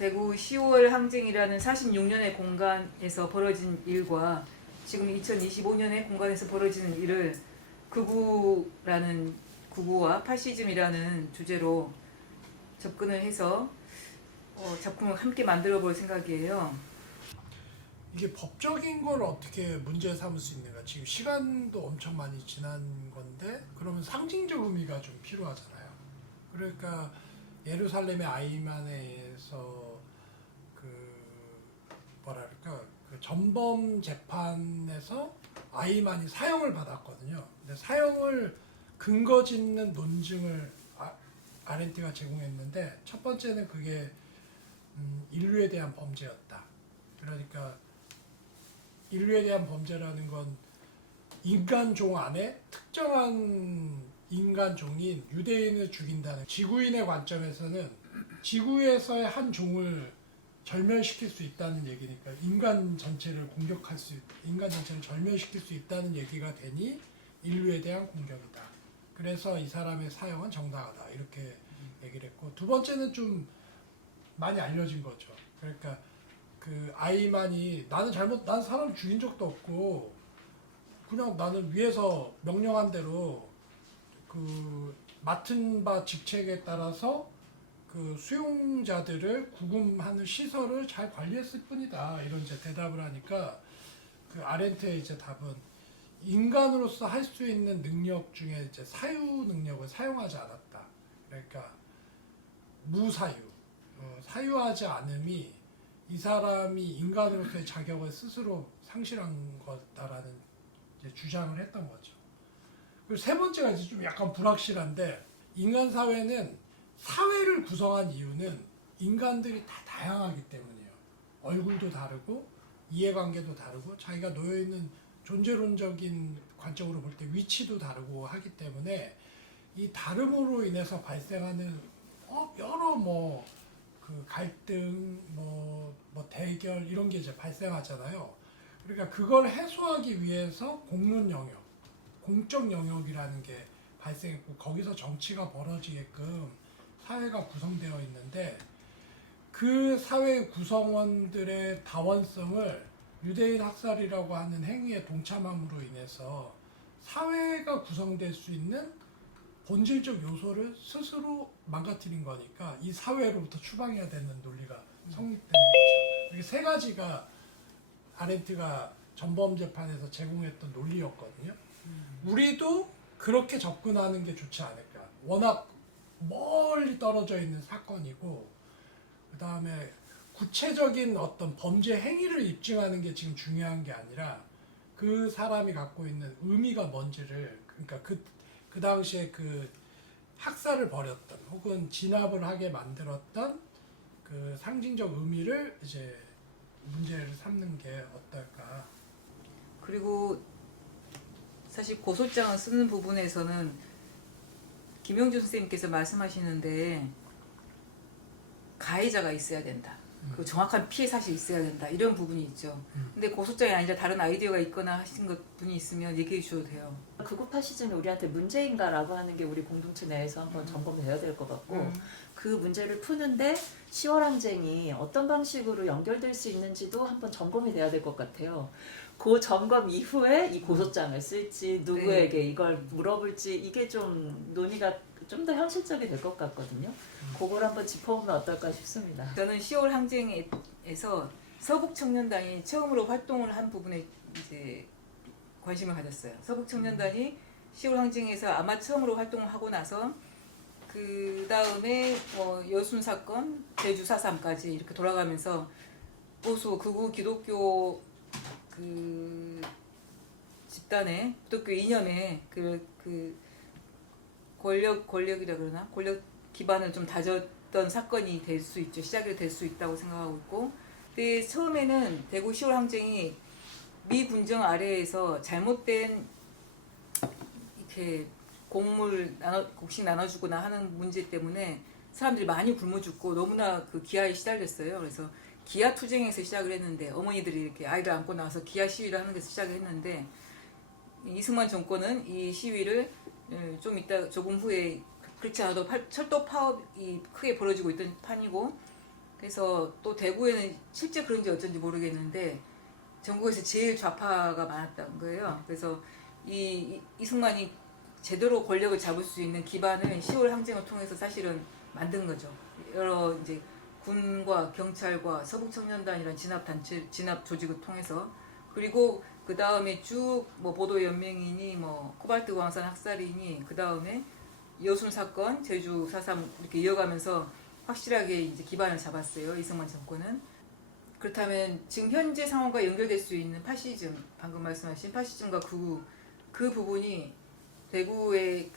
대구 10월 항쟁이라는 46년의 공간에서 벌어진 일과 지금 2025년의 공간에서 벌어지는 일을 극우와 파시즘이라는 주제로 접근을 해서 작품을 함께 만들어 볼 생각이에요. 이게 법적인 걸 어떻게 문제 삼을 수 있는가? 지금 시간도 엄청 많이 지난 건데 그러면 상징적 의미가 좀 필요하잖아요. 그러니까 예루살렘의 아이만에서 그 뭐랄까 그 전범 재판에서 아이만이 사형을 받았거든요. 근데 사형을 근거 짓는 논증을 아렌티가 제공했는데 첫 번째는 그게 인류에 대한 범죄였다. 그러니까 인류에 대한 범죄라는 건 인간종 안에 특정한 인간종인 유대인을 죽인다는, 지구인의 관점에서는 지구에서의 한 종을 절멸시킬 수 있다는 얘기니까 인간 전체를 인간 전체를 절멸시킬 수 있다는 얘기가 되니 인류에 대한 공격이다. 그래서 이 사람의 사형은 정당하다. 이렇게 얘기를 했고, 두 번째는 좀 많이 알려진 거죠. 그러니까 그 아이만이 난 사람 죽인 적도 없고 그냥 나는 위에서 명령한 대로 그 맡은 바 직책에 따라서 그 수용자들을 구금하는 시설을 잘 관리했을 뿐이다. 이런 이제 대답을 하니까 그 아렌트의 이제 답은 인간으로서 할 수 있는 능력 중에 이제 사유 능력을 사용하지 않았다. 그러니까 무사유, 사유하지 않음이 이 사람이 인간으로서의 자격을 스스로 상실한 거다라는 이제 주장을 했던 거죠. 그리고 세 번째가 이제 좀 약간 불확실한데, 인간 사회는 사회를 구성한 이유는 인간들이 다 다양하기 때문이에요. 얼굴도 다르고 이해관계도 다르고 자기가 놓여있는 존재론적인 관점으로 볼 때 위치도 다르고 하기 때문에 이 다름으로 인해서 발생하는 여러 그 갈등, 대결 이런 게 이제 발생하잖아요. 그러니까 그걸 해소하기 위해서 공론 영역, 공적 영역이라는 게 발생했고 거기서 정치가 벌어지게끔 사회가 구성되어 있는데 그 사회 구성원들의 다원성을 유대인 학살이라고 하는 행위에 동참함으로 인해서 사회가 구성될 수 있는 본질적 요소를 스스로 망가뜨린 거니까 이 사회로부터 추방해야 되는 논리가 성립되는 거죠. 이게 세 가지가 아렌트가 전범 재판에서 제공했던 논리였거든요. 우리도 그렇게 접근하는 게 좋지 않을까. 워낙 멀리 떨어져 있는 사건이고, 그 다음에 구체적인 어떤 범죄 행위를 입증하는 게 지금 중요한 게 아니라 그 사람이 갖고 있는 의미가 뭔지를, 그러니까 그 당시에 그 학살을 벌였던 혹은 진압을 하게 만들었던 그 상징적 의미를 이제 문제를 삼는 게 어떨까. 그리고 사실 고소장을 쓰는 부분에서는 김영준 선생님께서 말씀하시는데 가해자가 있어야 된다. 그 정확한 피해 사실이 있어야 된다. 이런 부분이 있죠. 근데 고소장이 아니라 다른 아이디어가 있거나 하신 분이 있으면 얘기해 주셔도 돼요. 극우 파시즘이 우리한테 문제인가라고 하는 게 우리 공동체 내에서 한번 점검돼야 될 것 같고, 그 문제를 푸는데 10월 항쟁이 어떤 방식으로 연결될 수 있는지도 한번 점검이 돼야 될 것 같아요. 그 점검 이후에 이 고소장을 쓸지 누구에게 이걸 물어볼지 이게 좀 논의가 좀 더 현실적이 될 것 같거든요. 그걸 한번 짚어보면 어떨까 싶습니다. 저는 10월 항쟁에서 서북청년단이 처음으로 활동을 한 부분에 이제 관심을 가졌어요. 서북청년단이 10월 항쟁에서 아마 처음으로 활동을 하고 나서 그 다음에 여순 사건, 제주 4.3까지 이렇게 돌아가면서 보수 극우 기독교 그 집단의 기독교 이념의 그 권력이라 그러나 권력 기반을 좀 다졌던 사건이 될 수 있죠. 시작이 될 수 있다고 생각하고 있고, 근데 처음에는 대구 10월 항쟁이 미 군정 아래에서 잘못된 이렇게 곡식 나눠주거나 하는 문제 때문에 사람들이 많이 굶어 죽고 너무나 그 기아에 시달렸어요. 그래서 기아 투쟁에서 시작을 했는데, 어머니들이 이렇게 아이를 안고 나와서 기아 시위를 하는 데서 시작을 했는데, 이승만 정권은 이 시위를 좀 이따 조금 후에, 그렇지 않아도 철도 파업이 크게 벌어지고 있던 판이고, 그래서 또 대구에는 실제 그런지 어쩐지 모르겠는데 전국에서 제일 좌파가 많았던 거예요. 그래서 이승만이 제대로 권력을 잡을 수 있는 기반을 10월 항쟁을 통해서 사실은 만든 거죠. 여러 이제 군과 경찰과 서북청년단이라는 진압 조직을 통해서, 그리고 그 다음에 쭉 뭐 보도연맹이니 뭐 코발트 광산 학살이니 그 다음에 여순 사건, 제주 4.3 이렇게 이어가면서 확실하게 이제 기반을 잡았어요. 이승만 정권은. 그렇다면 지금 현재 상황과 연결될 수 있는 파시즘, 방금 말씀하신 파시즘과 그 부분이 대구의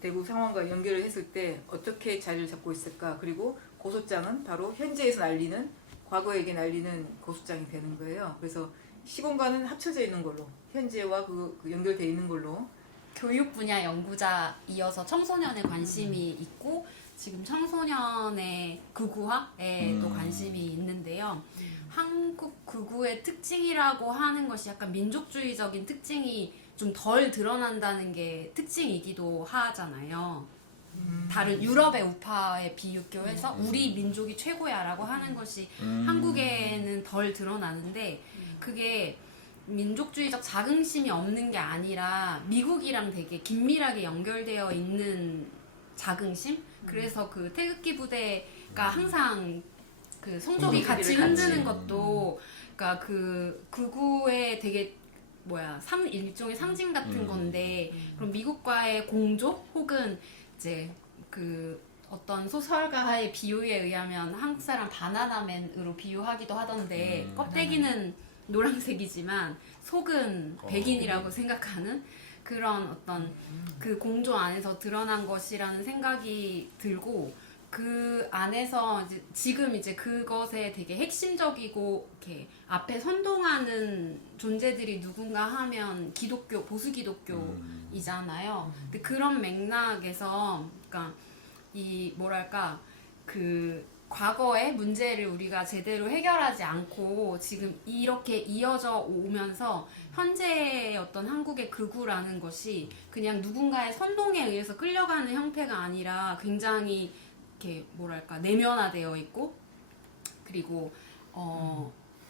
대구 상황과 연결을 했을 때 어떻게 자리를 잡고 있을까? 그리고 고소장은 바로 현재에서 날리는, 과거에게 날리는 고소장이 되는 거예요. 그래서 시공간은 합쳐져 있는 걸로, 현재와 그 연결되어 있는 걸로. 교육 분야 연구자이어서 청소년에 관심이 있고 지금 청소년의 극우화에 또 관심이 있는데요. 한국 극우의 특징이라고 하는 것이 약간 민족주의적인 특징이 좀 덜 드러난다는 게 특징이기도 하잖아요. 다른 유럽의 우파에 비교해서 우리 민족이 최고야라고 하는 것이 한국에는 덜 드러나는데, 그게 민족주의적 자긍심이 없는 게 아니라 미국이랑 되게 긴밀하게 연결되어 있는 자긍심? 그래서 그 태극기 부대가 항상 그 성적이 같이 흔드는 것도, 그러니까 그 극우의 되게 일종의 상징 같은 건데, 그럼 미국과의 공조 혹은 이제 그 어떤 소설가의 비유에 의하면 한국 사람 바나나맨으로 비유하기도 하던데, 껍데기는 노란색이지만 속은 백인이라고 생각하는 그런 어떤 그 공조 안에서 드러난 것이라는 생각이 들고, 그 안에서 이제 지금 이제 그것에 되게 핵심적이고 이렇게 앞에 선동하는 존재들이 누군가 하면 기독교, 보수 기독교이잖아요. 근데 그런 맥락에서, 그러니까 그 과거의 문제를 우리가 제대로 해결하지 않고 지금 이렇게 이어져 오면서 현재의 어떤 한국의 극우라는 것이 그냥 누군가의 선동에 의해서 끌려가는 형태가 아니라 굉장히 이렇게 내면화되어 있고, 그리고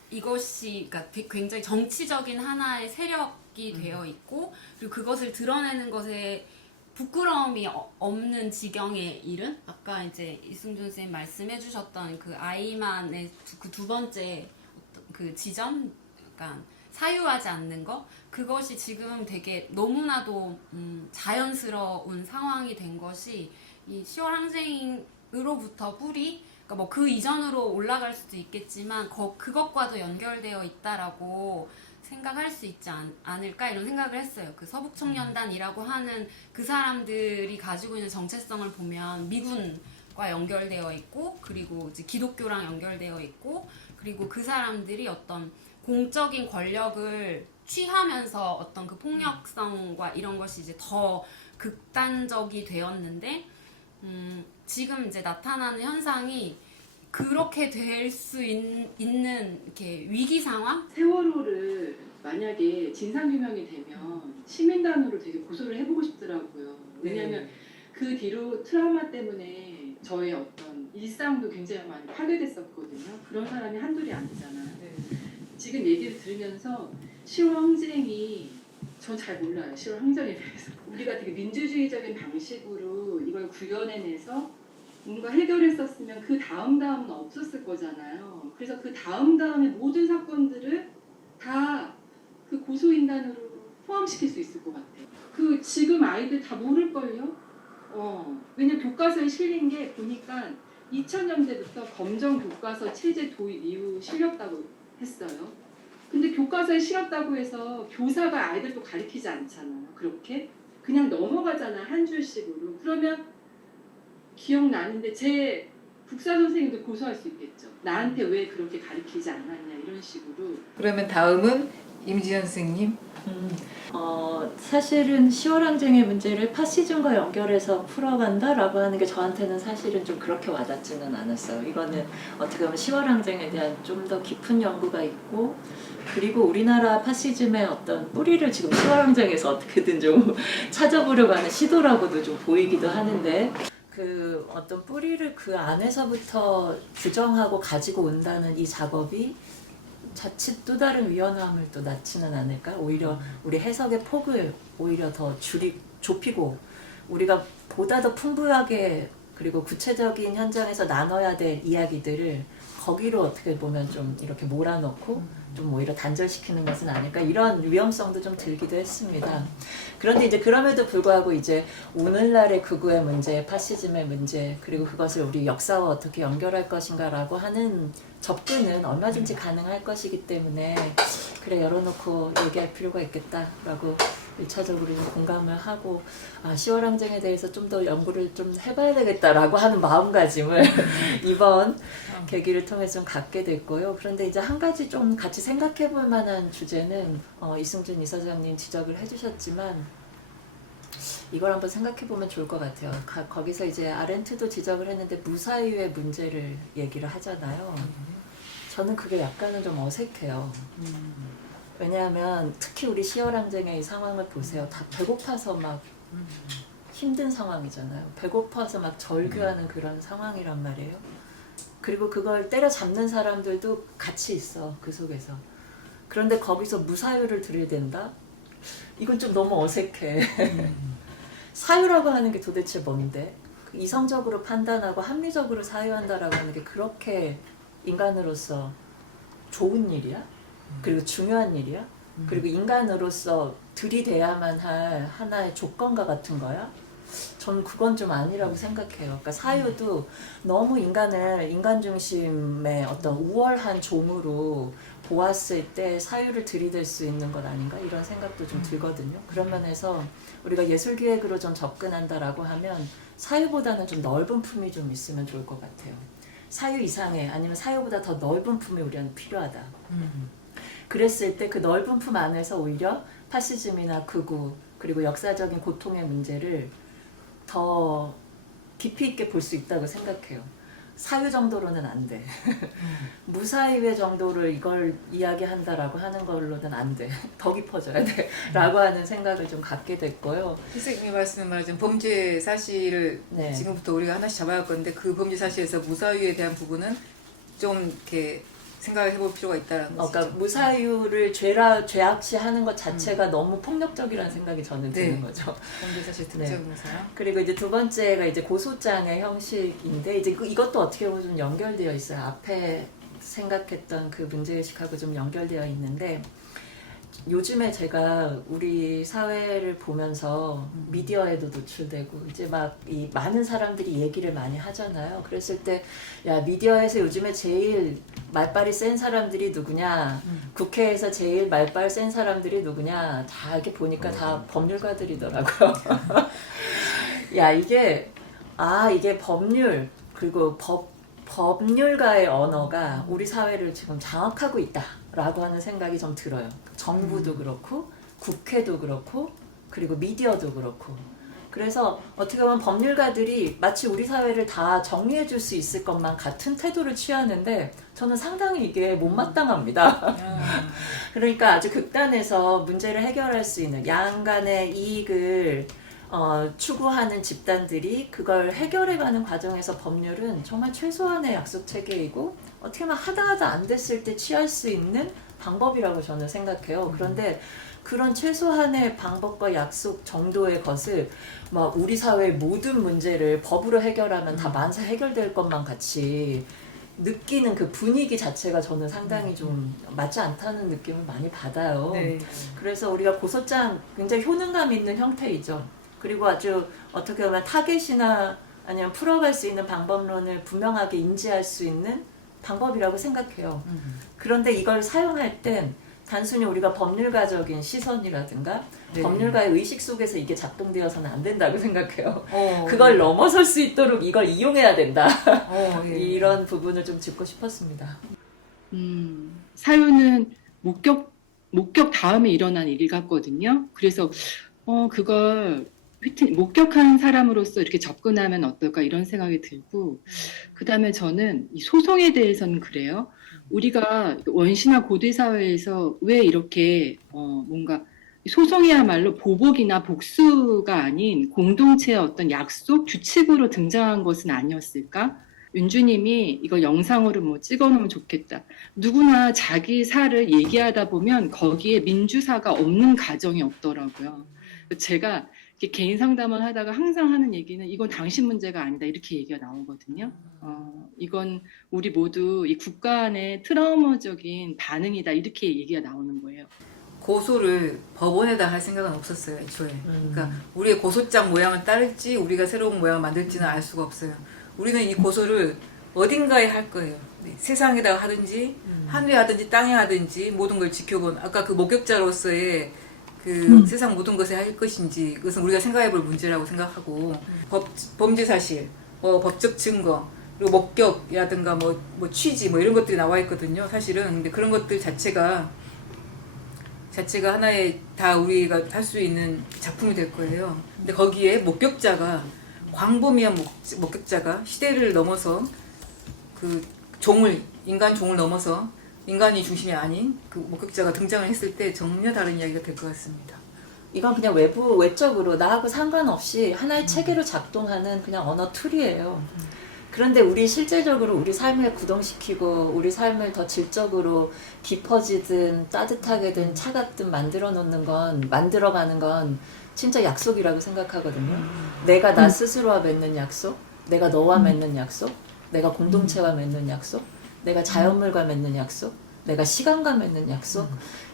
이것이 그러니까 굉장히 정치적인 하나의 세력이 되어 있고, 그리고 그것을 드러내는 것에 부끄러움이 없는 지경에 이른, 아까 이제 이승준 선생님 말씀해주셨던 그 아이만의 그 두 번째 그 지점, 그러니까 사유하지 않는 것, 그것이 지금 되게 너무나도 자연스러운 상황이 된 것이 이 10월 항쟁으로부터 뿌리, 그러니까 뭐 그 이전으로 올라갈 수도 있겠지만 그것과도 연결되어 있다라고 생각할 수 있지 않을까, 이런 생각을 했어요. 그 서북청년단이라고 하는 그 사람들이 가지고 있는 정체성을 보면 미군과 연결되어 있고, 그리고 이제 기독교랑 연결되어 있고, 그리고 그 사람들이 어떤 공적인 권력을 취하면서 어떤 그 폭력성과 이런 것이 이제 더 극단적이 되었는데, 지금 이제 나타나는 현상이 그렇게 될 수 있는 이렇게 위기 상황? 세월호를 만약에 진상규명이 되면 시민단으로 되게 고소를 해보고 싶더라고요. 왜냐하면 그 뒤로 트라우마 때문에 저의 어떤 일상도 굉장히 많이 파괴됐었거든요. 그런 사람이 한둘이 아니잖아요. 지금 얘기를 들으면서 10월 항쟁이, 전 잘 몰라요. 10월 항쟁에 대해서. 우리가 되게 민주주의적인 방식으로 이걸 구현해내서 뭔가 해결했었으면 그 다음은 없었을 거잖아요. 그래서 그 다음의 모든 사건들을 다 그 고소인단으로 포함시킬 수 있을 것 같아요. 그 지금 아이들 다 모를걸요? 왜냐면 교과서에 실린 게 보니까 2000년대부터 검정 교과서 체제 도입 이후 실렸다고 했어요. 근데 교과서에 실었다고 해서 교사가 아이들 또 가르치지 않잖아요. 그렇게 그냥 넘어가잖아, 한 줄씩으로. 그러면 기억나는데 제 국사 선생님도 고소할 수 있겠죠. 나한테 왜 그렇게 가르치지 않았냐, 이런 식으로. 그러면 다음은 임지연 선생님. 사실은 10월 항쟁의 문제를 파시즘과 연결해서 풀어간다라고 하는 게 저한테는 사실은 좀 그렇게 와닿지는 않았어요. 이거는 어떻게 보면 10월 항쟁에 대한 좀 더 깊은 연구가 있고, 그리고 우리나라 파시즘의 어떤 뿌리를 지금 10월 항쟁에서 어떻게든 좀 찾아보려고 하는 시도라고도 좀 보이기도 하는데, 그 어떤 뿌리를 그 안에서부터 규정하고 가지고 온다는 이 작업이 자칫 또 다른 위헌함을 또 낳지는 않을까? 오히려 우리 해석의 폭을 오히려 더 좁히고 우리가 보다 더 풍부하게 그리고 구체적인 현장에서 나눠야 될 이야기들을 거기로 어떻게 보면 좀 이렇게 몰아넣고 좀 오히려 단절시키는 것은 아닐까 이런 위험성도 좀 들기도 했습니다. 그런데 이제 그럼에도 불구하고 이제 오늘날의 극우의 문제, 파시즘의 문제 그리고 그것을 우리 역사와 어떻게 연결할 것인가라고 하는 접근은 얼마든지 가능할 것이기 때문에 그래 열어놓고 얘기할 필요가 있겠다라고 1차적으로 공감을 하고 10월 항쟁에 대해서 좀 더 연구를 좀 해봐야 되겠다라고 하는 마음가짐을 이번 계기를 통해 좀 갖게 됐고요. 그런데 이제 한 가지 좀 같이 생각해 볼 만한 주제는 이승준 이사장님 지적을 해주셨지만 이걸 한번 생각해 보면 좋을 것 같아요. 거기서 이제 아렌트도 지적을 했는데 무사유의 문제를 얘기를 하잖아요. 저는 그게 약간은 좀 어색해요. 왜냐하면 특히 우리 10월 항쟁의 이 상황을 보세요. 다 배고파서 막 힘든 상황이잖아요. 배고파서 막 절규하는 그런 상황이란 말이에요. 그리고 그걸 때려잡는 사람들도 같이 있어. 그 속에서. 그런데 거기서 무사유를 들이댄다? 이건 좀 너무 어색해. 사유라고 하는 게 도대체 뭔데? 이성적으로 판단하고 합리적으로 사유한다라고 하는 게 그렇게 인간으로서 좋은 일이야? 그리고 중요한 일이야? 그리고 인간으로서 들이대야만 할 하나의 조건과 같은 거야? 전 그건 좀 아니라고 생각해요. 그러니까 사유도 너무 인간을 인간 중심의 어떤 우월한 종으로 보았을 때 사유를 들이댈 수 있는 것 아닌가 이런 생각도 좀 들거든요. 그런 면에서 우리가 예술기획으로 좀 접근한다라고 하면 사유보다는 좀 넓은 품이 좀 있으면 좋을 것 같아요. 사유 이상의 아니면 사유보다 더 넓은 품이 우리한테 필요하다. 그랬을 때 그 넓은 품 안에서 오히려 파시즘이나 극우 그리고 역사적인 고통의 문제를 더 깊이 있게 볼 수 있다고 생각해요. 사유 정도로는 안 돼. 무사유의 정도를 이걸 이야기한다라고 하는 걸로는 안 돼. 더 깊어져야 돼. 라고 하는 생각을 좀 갖게 됐고요. 선생님이 말씀하신 범죄 사실을 네. 지금부터 우리가 하나씩 잡아갈 건데 그 범죄 사실에서 무사유에 대한 부분은 좀 이렇게 생각을 해볼 필요가 있다는 거죠. 그러니까 무사유를 죄악시하는 것 자체가 너무 폭력적이라는 생각이 저는 드는 거죠. 범죄 사실 특정무사. 그리고 이제 두 번째가 이제 고소장의 형식인데 이제 이것도 어떻게 보면 좀 연결되어 있어요. 앞에 생각했던 그 문제의식하고 좀 연결되어 있는데 요즘에 제가 우리 사회를 보면서 미디어에도 노출되고 이제 막 이 많은 사람들이 얘기를 많이 하잖아요. 그랬을 때 야 미디어에서 요즘에 제일 말빨이 센 사람들이 누구냐, 국회에서 제일 말빨 센 사람들이 누구냐, 다 이렇게 보니까 다 법률가들이더라고요. 야 이게 법률 그리고 법률가의 언어가 우리 사회를 지금 장악하고 있다라고 하는 생각이 좀 들어요. 정부도 그렇고 국회도 그렇고 그리고 미디어도 그렇고. 그래서 어떻게 보면 법률가들이 마치 우리 사회를 다 정리해 줄 수 있을 것만 같은 태도를 취하는데 저는 상당히 이게 못마땅합니다. 그러니까 아주 극단에서 문제를 해결할 수 있는 양간의 이익을 추구하는 집단들이 그걸 해결해가는 과정에서 법률은 정말 최소한의 약속 체계이고 어떻게 보면 하다 안 됐을 때 취할 수 있는 방법이라고 저는 생각해요. 그런데 그런 최소한의 방법과 약속 정도의 것을 막 우리 사회의 모든 문제를 법으로 해결하면 다 만사 해결될 것만 같이 느끼는 그 분위기 자체가 저는 상당히 좀 맞지 않다는 느낌을 많이 받아요. 네. 그래서 우리가 고소장 굉장히 효능감 있는 형태이죠. 그리고 아주 어떻게 보면 타겟이나 아니면 풀어갈 수 있는 방법론을 분명하게 인지할 수 있는 방법이라고 생각해요. 그런데 이걸 사용할 땐 단순히 우리가 법률가적인 시선이라든가 법률가의 의식 속에서 이게 작동되어서는 안 된다고 생각해요. 그걸 넘어설 수 있도록 이걸 이용해야 된다. 이런 부분을 좀 짚고 싶었습니다. 사유는 목격 다음에 일어난 일 같거든요. 그래서 그걸 목격한 사람으로서 이렇게 접근하면 어떨까 이런 생각이 들고, 그 다음에 저는 이 소송에 대해서는 그래요. 우리가 원시나 고대 사회에서 왜 이렇게 뭔가 소송이야말로 보복이나 복수가 아닌 공동체의 어떤 약속, 규칙으로 등장한 것은 아니었을까? 윤주님이 이거 영상으로 뭐 찍어놓으면 좋겠다. 누구나 자기 사를 얘기하다 보면 거기에 민주사가 없는 가정이 없더라고요. 제가 이렇게 개인 상담을 하다가 항상 하는 얘기는 이건 당신 문제가 아니다 이렇게 얘기가 나오거든요. 이건 우리 모두 이 국가 안의 트라우마적인 반응이다 이렇게 얘기가 나오는 거예요. 고소를 법원에다 할 생각은 없었어요, 애초에. 그러니까 우리의 고소장 모양을 따를지 우리가 새로운 모양을 만들지는 알 수가 없어요. 우리는 이 고소를 어딘가에 할 거예요. 네, 세상에다가 하든지 하늘에 하든지 땅에 하든지 모든 걸 지켜본 아까 그 목격자로서의 그 세상 모든 것에 할 것인지 그것은 우리가 생각해볼 문제라고 생각하고 범죄 사실, 법적 증거 그리고 목격이라든가 뭐 취지 뭐 이런 것들이 나와 있거든요. 사실은 근데 그런 것들 자체가 하나의 다 우리가 할 수 있는 작품이 될 거예요. 근데 거기에 목격자가 광범위한 목격자가 시대를 넘어서 그 인간 종을 넘어서 인간이 중심이 아닌 그 목격자가 등장을 했을 때 전혀 다른 이야기가 될 것 같습니다. 이건 그냥 외적으로 나하고 상관없이 하나의 체계로 작동하는 그냥 언어 툴이에요. 그런데 우리 실제적으로 우리 삶을 구동시키고 우리 삶을 더 질적으로 깊어지든 따뜻하게든 차갑든 만들어가는 건 진짜 약속이라고 생각하거든요. 내가 나 스스로와 맺는 약속, 내가 너와 맺는 약속, 내가 공동체와 맺는 약속, 내가 자연물과 맺는 약속, 내가 시간과 맺는 약속.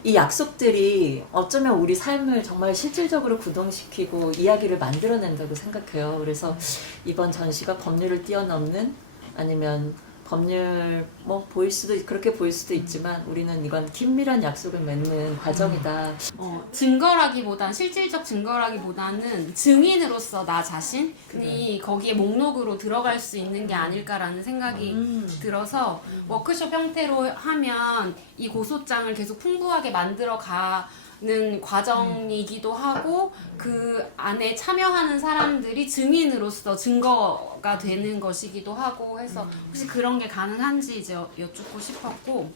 이 약속들이 어쩌면 우리 삶을 정말 실질적으로 구동시키고 이야기를 만들어낸다고 생각해요. 그래서 이번 전시가 법률을 뛰어넘는 아니면 법률 그렇게 보일 수도 있지만 우리는 이건 긴밀한 약속을 맺는 과정이다. 증거라기보단 실질적 증거라기보다는 증인으로서 나 자신이 거기에 목록으로 들어갈 수 있는 게 아닐까라는 생각이 들어서 워크숍 형태로 하면 이 고소장을 계속 풍부하게 만들어 가는 과정이기도 하고 그 안에 참여하는 사람들이 증인으로서 증거가 되는 것이기도 하고 해서 혹시 그런 게 가능한지 이제 여쭙고 싶었고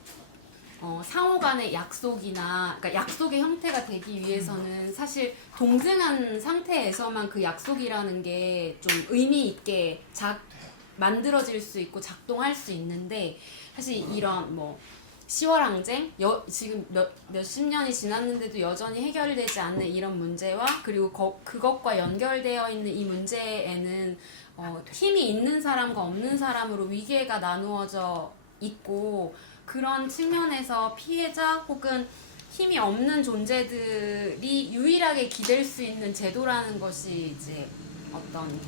상호 간의 약속이나 그러니까 약속의 형태가 되기 위해서는 사실 동등한 상태에서만 그 약속이라는 게 좀 의미 있게 만들어질 수 있고 작동할 수 있는데 사실 이런 10월 항쟁 지금 몇십 년이 지났는데도 여전히 해결되지 않는 이런 문제와 그리고 그것과 연결되어 있는 이 문제에는 힘이 있는 사람과 없는 사람으로 위계가 나누어져 있고 그런 측면에서 피해자 혹은 힘이 없는 존재들이 유일하게 기댈 수 있는 제도라는 것이 이제 어떤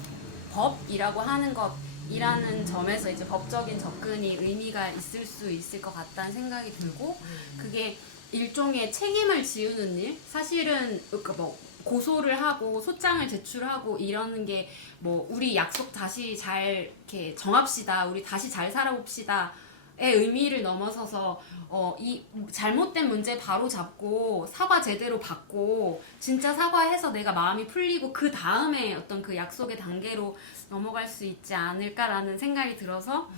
법이라고 하는 것이라는 점에서 이제 법적인 접근이 의미가 있을 수 있을 것 같다는 생각이 들고 그게 일종의 책임을 지우는 일 사실은 고소를 하고 소장을 제출하고 이러는 게 우리 약속 다시 잘 이렇게 정합시다 우리 다시 잘 살아봅시다 의 의미를 넘어서서 이 잘못된 문제 바로 잡고 사과 제대로 받고 진짜 사과해서 내가 마음이 풀리고 그 다음에 어떤 그 약속의 단계로 넘어갈 수 있지 않을까라는 생각이 들어서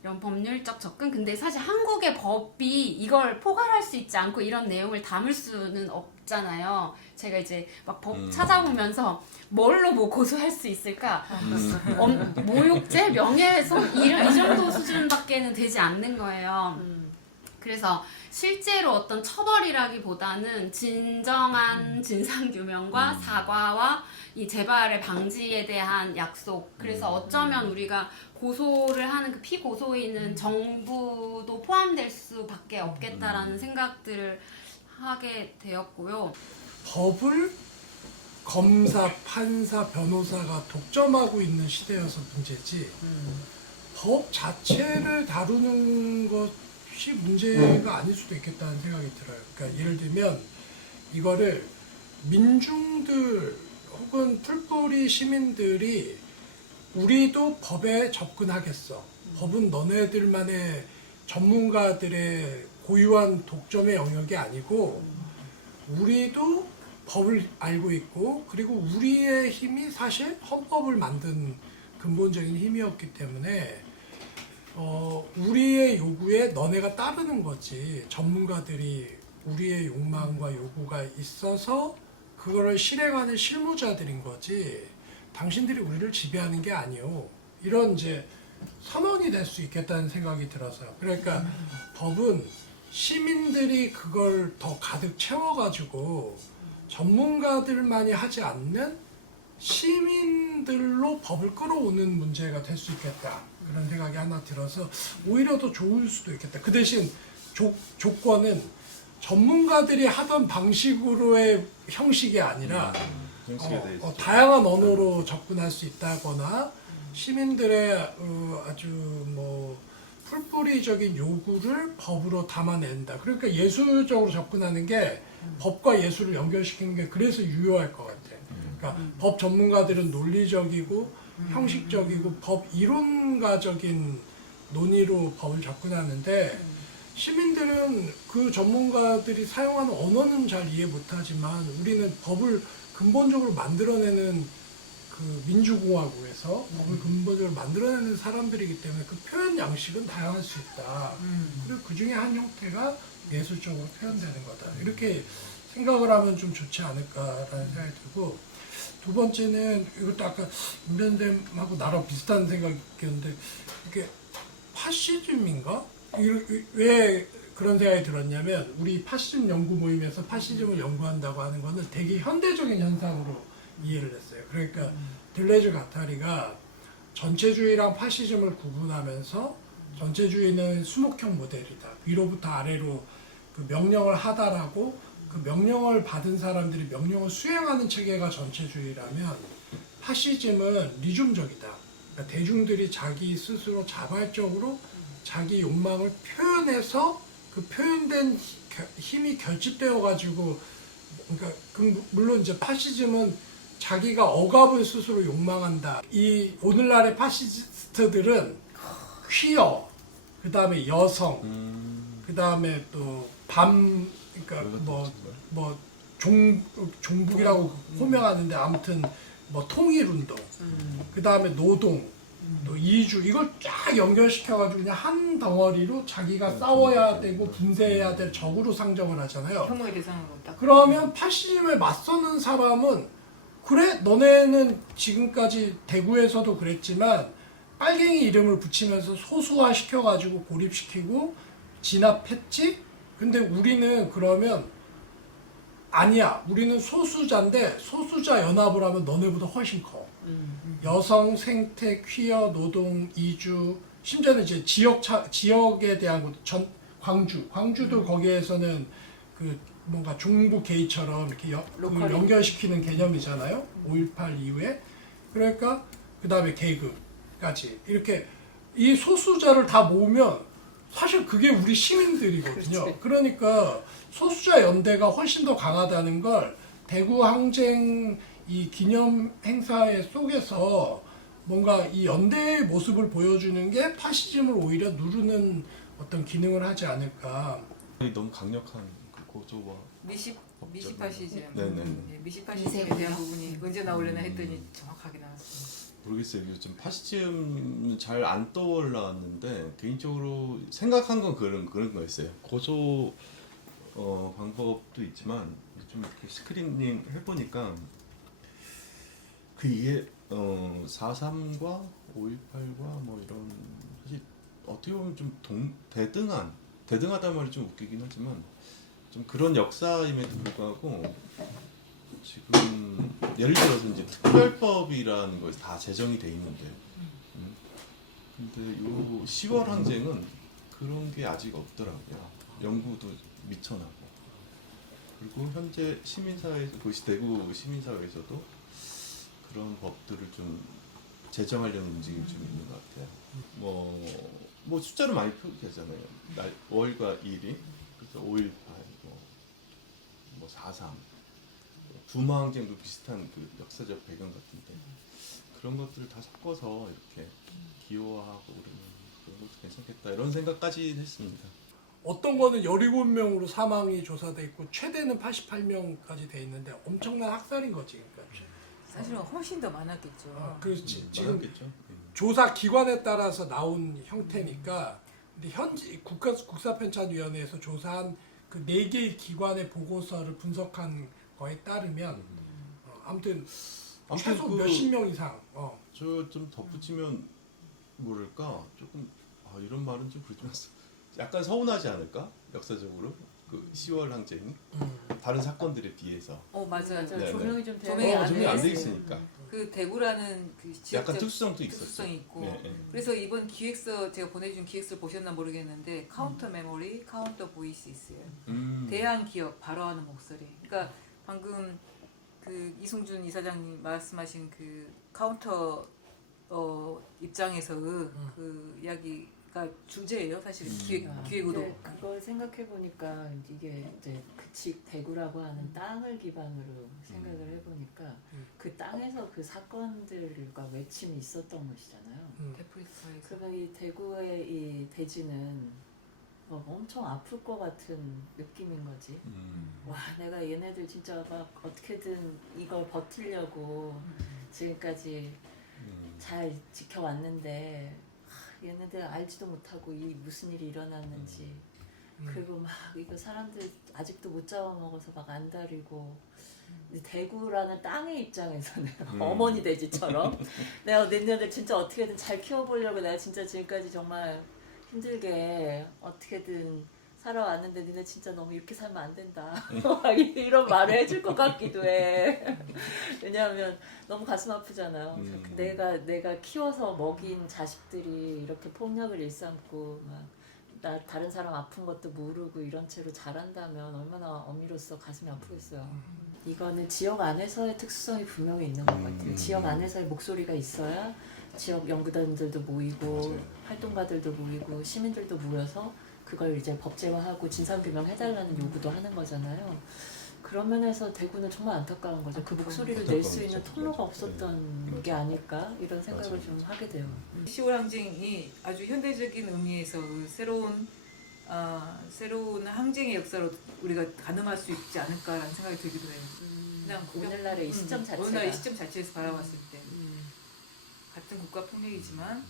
이런 법률적 접근 근데 사실 한국의 법이 이걸 포괄할 수 있지 않고 이런 내용을 담을 수는 없잖아요. 제가 이제 막 법 찾아보면서 뭘로 고소할 수 있을까? 모욕죄, 명예훼손 이 정도 수준밖에는 되지 않는 거예요. 그래서 실제로 어떤 처벌이라기보다는 진정한 진상규명과 사과와 이 재발의 방지에 대한 약속. 그래서 어쩌면 우리가 고소를 하는 그 피고소인은 정부도 포함될 수밖에 없겠다라는 생각들을 하게 되었고요. 법을 검사, 판사, 변호사가 독점하고 있는 시대여서 문제지 법 자체를 다루는 것이 문제가 아닐 수도 있겠다는 생각이 들어요. 그러니까 예를 들면 이거를 민중들 혹은 풀뿌리 시민들이 우리도 법에 접근하겠어. 법은 너네들만의 전문가들의 고유한 독점의 영역이 아니고 우리도 법을 알고 있고 그리고 우리의 힘이 사실 헌법을 만든 근본적인 힘이었기 때문에 우리의 요구에 너네가 따르는 거지 전문가들이 우리의 욕망과 요구가 있어서 그거를 실행하는 실무자들인 거지 당신들이 우리를 지배하는 게 아니오. 이런 이제 선언이 될 수 있겠다는 생각이 들어서요. 그러니까 법은 시민들이 그걸 더 가득 채워가지고 전문가들만이 하지 않는 시민들로 법을 끌어오는 문제가 될 수 있겠다. 그런 생각이 하나 들어서 오히려 더 좋을 수도 있겠다. 그 대신 조건은 전문가들이 하던 방식으로의 형식이 아니라 다양한 언어로 접근할 수 있다거나 시민들의 아주 뭐 풀뿌리적인 요구를 법으로 담아낸다. 그러니까 예술적으로 접근하는 게 법과 예술을 연결시키는 게 그래서 유효할 것 같아요. 그러니까 법 전문가들은 논리적이고 형식적이고 법 이론가적인 논의로 법을 접근하는데 시민들은 그 전문가들이 사용하는 언어는 잘 이해 못하지만 우리는 법을 근본적으로 만들어내는 그 민주공화국에서 법을 근본적으로 만들어내는 사람들이기 때문에 그 표현 양식은 다양할 수 있다. 그리고 그 중에 한 형태가 예술적으로 표현되는 거다. 이렇게 생각을 하면 좀 좋지 않을까라는 생각이 들고 두 번째는 이것도 아까 임변쌤하고 나랑 비슷한 생각이었는데 이게 파시즘인가? 왜 그런 생각이 들었냐면 우리 파시즘 연구 모임에서 파시즘을 연구한다고 하는 거는 되게 현대적인 현상으로 이해를 했어요. 그러니까 들레즈 가타리가 전체주의랑 파시즘을 구분하면서 전체주의는 수목형 모델이다. 위로부터 아래로 그 명령을 하다라고 그 명령을 받은 사람들이 명령을 수행하는 체계가 전체주의라면 파시즘은 리즘적이다. 그러니까 대중들이 자기 스스로 자발적으로 자기 욕망을 표현해서 그 표현된 힘이 결집되어 가지고 그러니까 물론 이제 파시즘은 자기가 억압을 스스로 욕망한다. 이 오늘날의 파시스트들은 퀴어, 그 다음에 여성, 그 다음에 또 그러니까 종북이라고 호명하는데 아무튼 뭐 통일운동, 그 다음에 노동, 또 이주 이걸 쫙 연결시켜가지고 그냥 한 덩어리로 자기가 싸워야 되고 분쇄해야 될 적으로 상정을 하잖아요. 혐오의 대상으로 딱. 그러면 파시즘에 맞서는 사람은 그래 너네는 지금까지 대구에서도 그랬지만 빨갱이 이름을 붙이면서 소수화 시켜가지고 고립시키고 진압했지? 근데 우리는 그러면 아니야. 우리는 소수자인데 소수자 연합을 하면 너네보다 훨씬 커. 여성, 생태, 퀴어, 노동, 이주, 심지어는 이제 지역에 대한 것도 광주도 거기에서는 그 뭔가 종북 게이처럼 이렇게 그걸 연결시키는 개념이잖아요. 5.18 이후에. 그러니까 그 다음에 계급까지 이렇게 이 소수자를 다 모으면 사실 그게 우리 시민들이거든요. 그렇지. 그러니까 소수자 연대가 훨씬 더 강하다는 걸 대구 항쟁 이 기념 행사의 속에서 뭔가 이 연대의 모습을 보여주는 게 파시즘을 오히려 누르는 어떤 기능을 하지 않을까. 너무 강력한 그 고조와 미시파시즘. 네네. 네, 미시파시즘에 대한 부분이 언제 나오려나 했더니 정확하게 나왔습니다. 모르겠어요. 요즘 파시즘은 잘 안 떠올랐는데 개인적으로 생각한 건 그런 거였어요. 고조 방법도 있지만 좀 이렇게 스크리닝 해보니까 이게 4.3과 5.18과 뭐 이런 사실 어떻게 보면 좀 대등하다는 말이 좀 웃기긴 하지만 좀 그런 역사임에도 불구하고 지금 예를 들어서 이제 특별법이라는 것이 다 제정이 돼 있는데 근데 요 10월 항쟁은 그런 게 아직 없더라고요. 연구도 미쳐나고 그리고 현재 시민사회에서 대구 시민사회에서도 그런 법들을 좀 제정하려는 움직임이 좀 있는 것 같아요. 뭐 숫자로 많이 표기하잖아요. 월과 일이 그래서 5.18, 뭐 4.3, 두마항쟁도 비슷한 그 역사적 배경 같은데 그런 것들을 다 섞어서 이렇게 기호화하고 그런 것도 괜찮겠다 이런 생각까지 했습니다. 어떤 거는 17명으로 사망이 조사돼 있고 최대는 88명까지 돼 있는데 엄청난 학살인 거지. 그러니까. 사실은 훨씬 더 많았겠죠. 지금 많았겠죠. 조사 기관에 따라서 나온 형태니까 근데 현지 국사편찬위원회에서 조사한 그 4개의 기관의 보고서를 분석한 거에 따르면 아무튼 최소 그 몇십 명 이상 저 좀 덧붙이면 뭐랄까 조금 이런 말은 좀 그렇지만 약간 서운하지 않을까? 역사적으로 그 10월 항쟁이 다른 사건들에 비해서 맞아요. 네, 조명이 좀 조명이 되어 안 조명이 안 돼 있어요. 있으니까 그 대구라는 그 약간 지역적 특수성도 있었죠. 특수성이 있고 네. 그래서 이번 기획서 제가 보내준 기획서 보셨나 모르겠는데 카운터 메모리, 카운터 보이시스예요. 대한 기억, 바로 하는 목소리. 그러니까 방금 그 이승준 이사장님 말씀하신 그 카운터 입장에서 그 이야기가 주제예요. 사실 기획 의도. 그걸 생각해 보니까 이게 이제 대구라고 하는 땅을 기반으로 생각을 해보니까 그 땅에서 그 사건들과 외침이 있었던 것이잖아요. 데프리스에서. 그러면 이 대구의 이 대지는 엄청 아플 것 같은 느낌인 거지. 와, 내가 얘네들 진짜 막 어떻게든 이걸 버티려고 지금까지 잘 지켜왔는데 얘네들 알지도 못하고 이 무슨 일이 일어났는지 그리고 막 이거 사람들 아직도 못 잡아먹어서 막 안달이고 대구라는 땅의 입장에서는 어머니 돼지처럼 내가 내년에 진짜 어떻게든 잘 키워보려고 내가 진짜 지금까지 정말 힘들게 어떻게든 살아왔는데 니네 진짜 너무 이렇게 살면 안 된다 이런 말을 해줄 것 같기도 해. 왜냐하면 너무 가슴 아프잖아요. 내가 키워서 먹인 자식들이 이렇게 폭력을 일삼고 막 나 다른 사람 아픈 것도 모르고 이런 채로 자란다면 얼마나 어미로서 가슴이 아프겠어요. 이거는 지역 안에서의 특수성이 분명히 있는 것 같아요. 지역 안에서의 목소리가 있어야 지역 연구단들도 모이고 맞아요. 활동가들도 모이고 시민들도 모여서 그걸 이제 법제화하고 진상규명 해달라는 요구도 하는 거잖아요. 그런 면에서 대구는 정말 안타까운 거죠. 그 목소리를 낼 수 있는 통로가 없었던 게 아닐까 이런 생각을 좀 하게 돼요. 10월 항쟁이 아주 현대적인 의미에서 그 새로운 항쟁의 역사로 우리가 가늠할 수 있지 않을까라는 생각이 들기도 해요. 그냥 오늘날의 이 시점 자체가 오늘날의 시점 자체에서 바라봤을 때 같은 국가 폭력이지만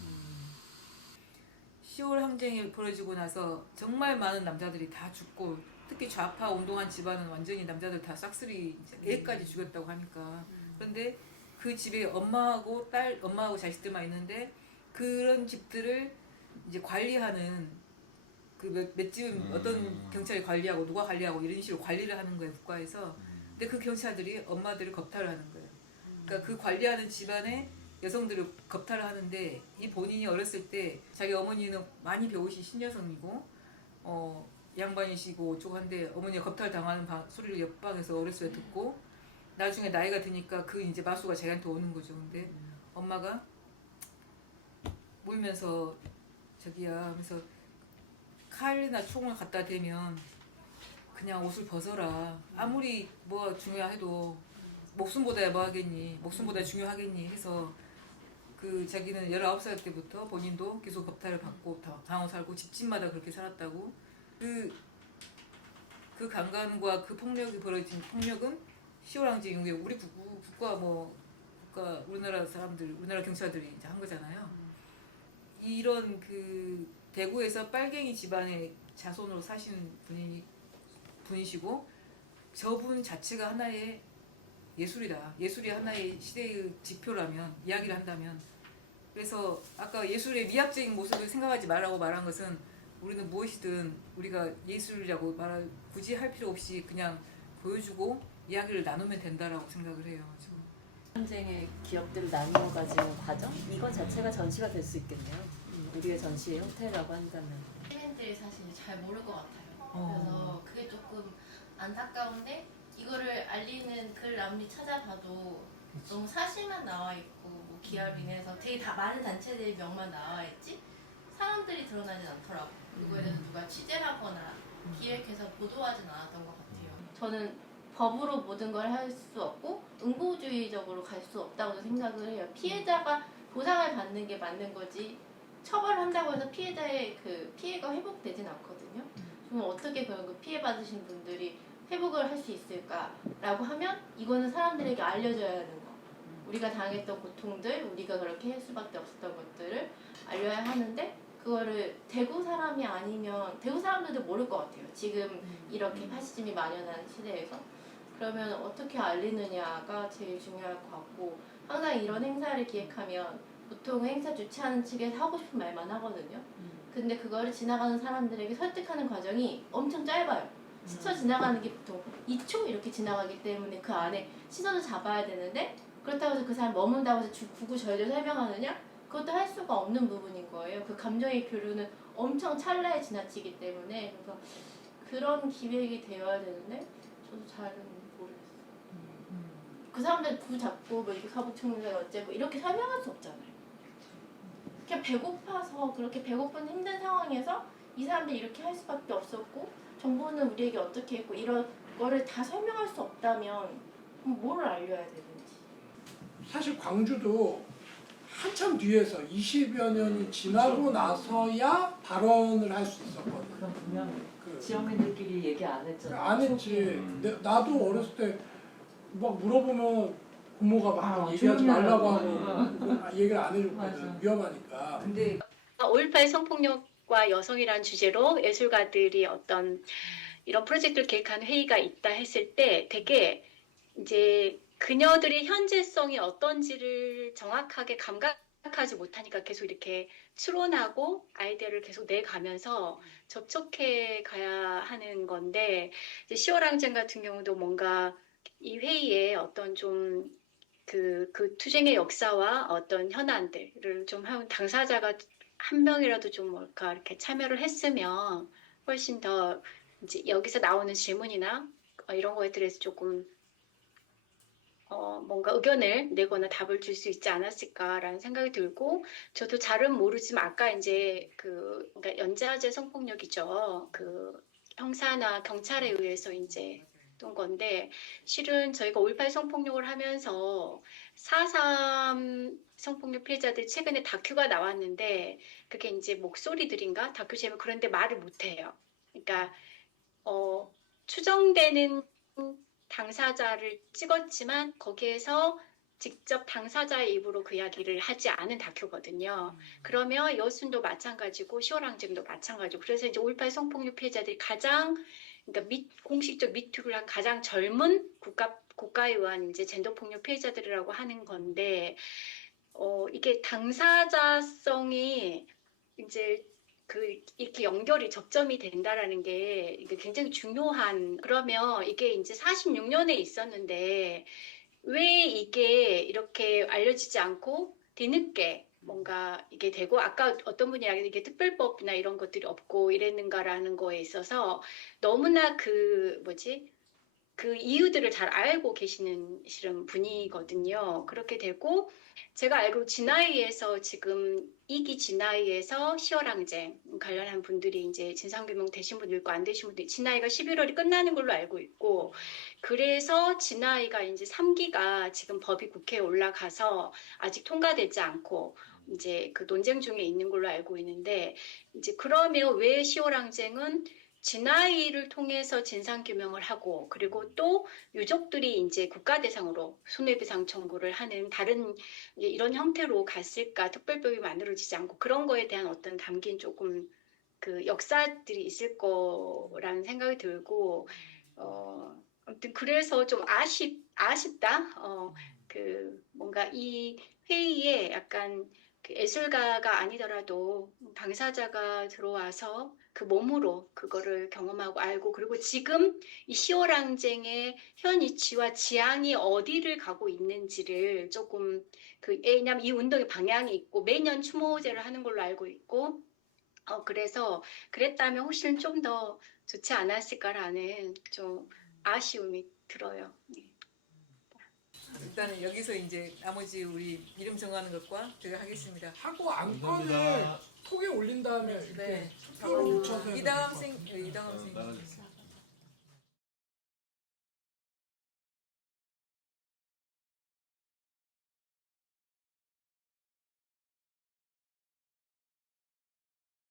10월 항쟁이 벌어지고 나서 정말 많은 남자들이 다 죽고 특히 좌파 운동한 집안은 완전히 남자들 다 싹쓸이 애까지 죽였다고 하니까 그런데 그 집에 엄마하고 자식들만 있는데 그런 집들을 이제 관리하는 그 몇 집은 어떤 경찰이 관리하고 누가 관리하고 이런 식으로 관리를 하는 거예요 국가에서. 근데 그 경찰들이 엄마들을 겁탈을 하는 거예요. 그러니까 그 관리하는 집안에 여성들을 겁탈을 하는데 이 본인이 어렸을 때 자기 어머니는 많이 배우신 신여성이고 양반이시고 어쩌고한데 어머니가 겁탈 당하는 소리를 옆방에서 어렸을 때 듣고 나중에 나이가 드니까 그 이제 마수가 자기한테 오는 거죠. 근데 엄마가 울면서 저기야 하면서 칼이나 총을 갖다 대면 그냥 옷을 벗어라. 아무리 뭐 중요해도 목숨보다 뭐 하겠니? 목숨보다 중요하겠니? 해서 그 자기는 19살 때부터 본인도 계속 겁탈을 받고 당하고 살고 집집마다 그렇게 살았다고. 그 강간과 그 폭력이 벌어진 폭력은 10월 항쟁 이후에 우리 우리나라 사람들, 우리나라 경찰들이 이제 한 거잖아요. 이런 그 대구에서 빨갱이 집안의 자손으로 사신 분이시고 저분 자체가 하나의 예술이다. 예술이 하나의 시대의 지표라면 이야기를 한다면 그래서 아까 예술의 미학적인 모습을 생각하지 말라고 말한 것은 우리는 무엇이든 우리가 예술이라고 굳이 할 필요 없이 그냥 보여주고 이야기를 나누면 된다라고 생각을 해요. 항쟁의 기업들을 나누어 가지는 과정? 이거 자체가 전시가 될 수 있겠네요. 우리의 전시의 형태라고 한다면. 시민들이 사실 잘 모를 것 같아요. 그래서 그게 조금 안타까운데 이거를 알리는 글 아무리 찾아봐도 너무 사실만 나와 있고 뭐 기아로 인해서 되게 다 많은 단체들의 명만 나와 있지 사람들이 드러나진 않더라고. 그거에 대해서 누가 취재를 하거나 기획해서 보도하진 않았던 것 같아요. 저는 법으로 모든 걸 할 수 없고 응고주의적으로 갈 수 없다고 생각을 해요. 피해자가 보상을 받는 게 맞는 거지 처벌한다고 해서 피해자의 그 피해가 회복되진 않거든요. 그럼 어떻게 그 피해 받으신 분들이 회복을 할 수 있을까라고 하면 이거는 사람들에게 알려줘야 하는 거. 우리가 당했던 고통들, 우리가 그렇게 할 수밖에 없었던 것들을 알려야 하는데 그거를 대구 사람이 아니면 대구 사람들도 모를 것 같아요. 지금 이렇게 파시즘이 만연한 시대에서. 그러면 어떻게 알리느냐가 제일 중요할 것 같고, 항상 이런 행사를 기획하면 보통 행사 주최하는 측에서 하고 싶은 말만 하거든요. 근데 그거를 지나가는 사람들에게 설득하는 과정이 엄청 짧아요. 스쳐 지나가는 게 보통 2초 이렇게 지나가기 때문에 그 안에 시선을 잡아야 되는데, 그렇다고 해서 그 사람 머문다고 해서 구구절절 설명하느냐? 그것도 할 수가 없는 부분인 거예요. 그 감정의 교류는 엄청 찰나에 지나치기 때문에. 그래서 그런 기획이 되어야 되는데 저도 잘은 모르겠어요. 그 사람들 붙잡고 뭐 이렇게 사부총리가 어째고 이렇게 설명할 수 없잖아요. 그냥 배고파서, 그렇게 배고픈 힘든 상황에서 이 사람들이 이렇게 할 수밖에 없었고, 정부는 우리에게 어떻게 했고, 이런 거를 다 설명할 수 없다면 그럼 뭘 알려야 되는지. 사실 광주도 한참 뒤에서 20여 년이 지나고 나서야 발언을 할 수 있었거든. 그럼 분명 그 지역민들끼리 얘기 안 했잖아. 안 했지. 나도 어렸을 때 막 물어보면 부모가 막 얘기하지 조용히 말라고 하라고. 하고 얘기를 안 해줬거든. 맞아. 위험하니까. 근데 5.18 성폭력과 여성이라는 주제로 예술가들이 어떤 이런 프로젝트를 계획한 회의가 있다 했을 때 되게 이제 그녀들의 현재성이 어떤지를 정확하게 감각하지 못하니까 계속 이렇게 추론하고 아이디어를 계속 내가면서 접촉해 가야 하는 건데, 이제 10월 항쟁 같은 경우도 뭔가 이 회의에 어떤 좀 그 투쟁의 역사와 어떤 현안들을 좀 하는 당사자가 한 명이라도 좀 뭘까 이렇게 참여를 했으면 훨씬 더 이제 여기서 나오는 질문이나 이런 거에 대해서 조금 뭔가 의견을 내거나 답을 줄 수 있지 않았을까라는 생각이 들고, 저도 잘은 모르지만 아까 이제 그러니까 연좌제 성폭력이죠. 그 형사나 경찰에 의해서 이제 던 건데, 실은 저희가 5.18 성폭력을 하면서 4.3 성폭력 피해자들 최근에 다큐가 나왔는데, 그게 이제 목소리들인가 다큐 제목, 그런데 말을 못해요. 그러니까 추정되는 당사자를 찍었지만 거기에서 직접 당사자의 입으로 그 이야기를 하지 않은 다큐거든요. 그러면 여순도 마찬가지고 10월 항쟁도 마찬가지고, 그래서 이제 5.18 성폭력 피해자들이 가장, 그러니까 공식적 미투를 한 가장 젊은 국가에 의한 이제 젠더 폭력 피해자들이라고 하는 건데, 이게 당사자성이 이제 이렇게 연결이 접점이 된다라는 게 이게 굉장히 중요한. 그러면 이게 이제 46년에 있었는데 왜 이게 이렇게 알려지지 않고 뒤늦게 뭔가 이게 되고, 아까 어떤 분이 이야기했는데 이게 특별법이나 이런 것들이 없고 이랬는가라는 거에 있어서 너무나 그 이유들을 잘 알고 계시는 실은 분이거든요. 그렇게 되고, 제가 알고 진아이에서 지금 2기 진아이에서 10월 항쟁 관련한 분들이 이제 진상규명 되신 분도 있고 안 되신 분도 있고, 진아이가 11월이 끝나는 걸로 알고 있고, 그래서 진아이가 이제 3기가 지금 법이 국회에 올라가서 아직 통과되지 않고 이제 그 논쟁 중에 있는 걸로 알고 있는데, 이제 그러면 왜 10월 항쟁은 진아이를 통해서 진상규명을 하고, 그리고 또 유족들이 이제 국가 대상으로 손해배상 청구를 하는 다른 이런 형태로 갔을까, 특별법이 만들어지지 않고, 그런 거에 대한 어떤 담긴 조금 그 역사들이 있을 거라는 생각이 들고, 아무튼 그래서 좀 아쉽다. 뭔가 이 회의에 약간 그 예술가가 아니더라도 당사자가 들어와서 그 몸으로 그거를 경험하고 알고, 그리고 지금 이 10월 항쟁의 현 위치와 지향이 어디를 가고 있는지를 조금 왜냐면 이 운동의 방향이 있고 매년 추모제를 하는 걸로 알고 있고, 그래서 그랬다면 훨씬 좀 더 좋지 않았을까라는 좀 아쉬움이 들어요. 네. 일단은 여기서 이제 나머지 우리 이름 정하는 것과 제가 하겠습니다. 하고 안건을 감사합니다. 톡에 올린 다음에 이렇게 네. 투표로 붙여서 이다음 생 나가주세요.